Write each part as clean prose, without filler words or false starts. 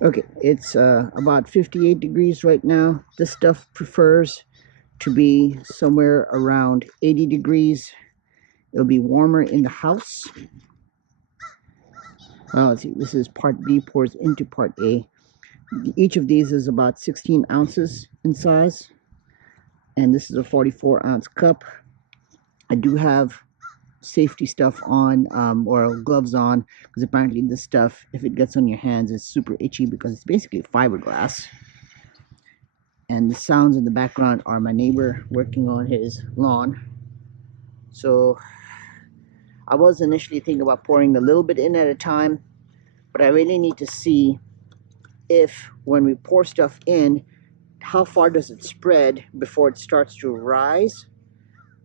Okay, it's about 58 degrees right now. This stuff prefers to be somewhere around 80 degrees. It'll be warmer in the house. Let's see, this is part B pours into part A. Each of these is about 16 ounces in size, and this is a 44-ounce cup. I do have safety stuff on, or gloves on, because apparently this stuff, if it gets on your hands, is super itchy because it's basically fiberglass. And the sounds in the background are my neighbor working on his lawn. So I was initially thinking about pouring a little bit in at a time, but I really need to see if when we pour stuff in, how far does it spread before it starts to rise,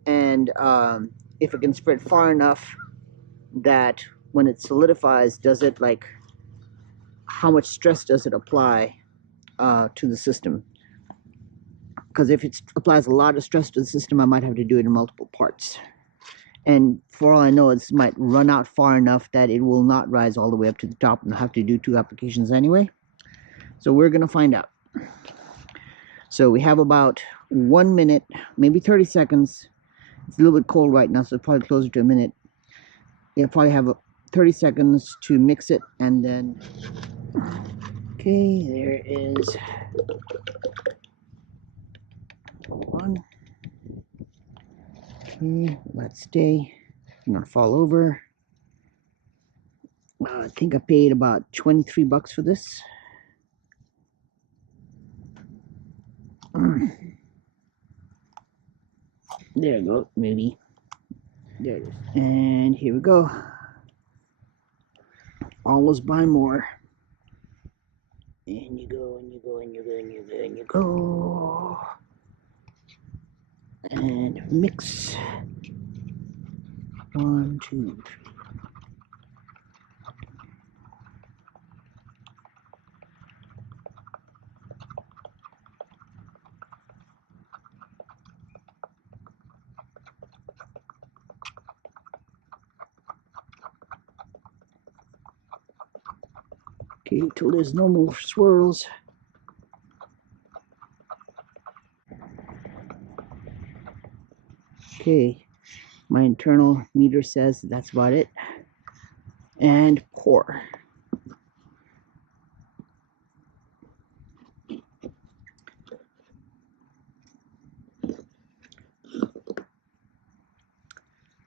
and if it can spread far enough that when it solidifies, does it, like, how much stress does it apply to the system? Because if it applies a lot of stress to the system, I might have to do it in multiple parts. And for all I know, it might run out far enough that it will not rise all the way up to the top, and I'll have to do 2 applications anyway. So we're going to find out. So we have about 1 minute, maybe 30 seconds. It's a little bit cold right now, so it's probably closer to a minute. You'll probably have 30 seconds to mix it, and then... Okay, there is one. Okay, let's stay. I'm gonna fall over. I think I paid about 23 bucks for this. There you go, maybe. There it is. And here we go. Always buy more. And you go, and you go, and you go, and you go, and you go. And mix. 1, 2, 3. Okay, till there's no more swirls. Okay, my internal meter says that's about it. And pour.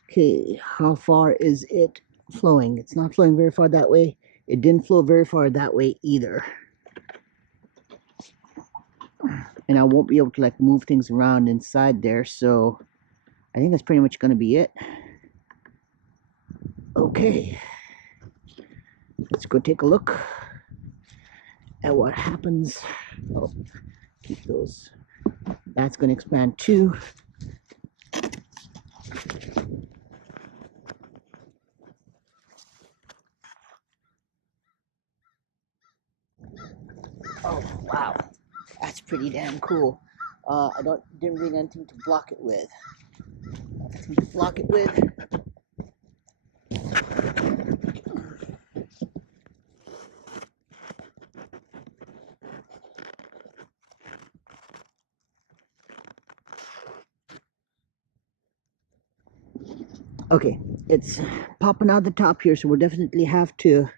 Okay, how far is it flowing? It's not flowing very far that way. It didn't flow very far that way either. And I won't be able to, like, move things around inside there, so I think that's pretty much going to be it. Okay, let's go take a look at what happens. Oh, keep those. That's going to expand too. Oh, wow, that's pretty damn cool. I didn't bring anything to block it with. Nothing to block it with. Okay, it's popping out the top here, so we'll definitely have to,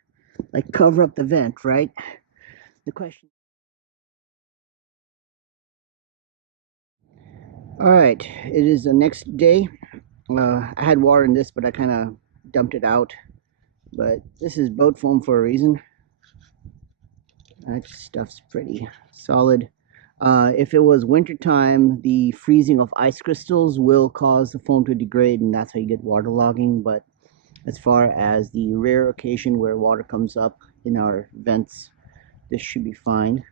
like, cover up the vent, right? The question. All right, it is the next day. I had water in this, but I kind of dumped it out. But this is boat foam for a reason. That stuff's pretty solid. If it was wintertime, the freezing of ice crystals will cause the foam to degrade, and that's how you get waterlogging. But as far as the rare occasion where water comes up in our vents, this should be fine.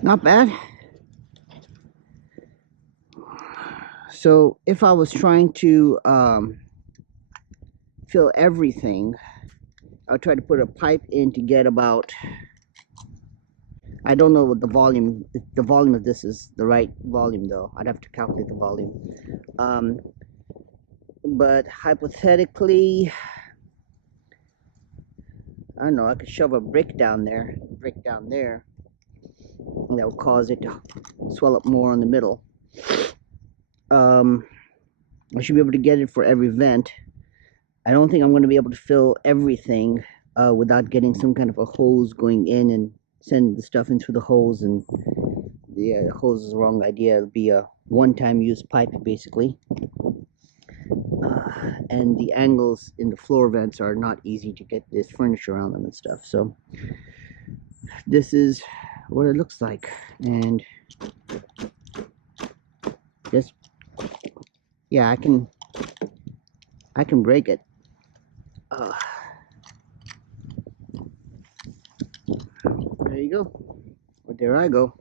Not bad. So if I was trying to fill everything, I'll try to put a pipe in to get about, I don't know what the volume, if the volume of this is the right volume though. I'd have to calculate the volume. But hypothetically, I don't know, I could shove a brick down there, and that will cause it to swell up more in the middle. I should be able to get it for every vent. I don't think I'm going to be able to fill everything without getting some kind of a hose going in and send the stuff in through the hose. And yeah, the hose is the wrong idea. It'll be a one-time use pipe basically. And the angles in the floor vents are not easy to get this furniture around them and stuff. So this is what it looks like. And just, yeah, I can break it. There you go. Well, there I go.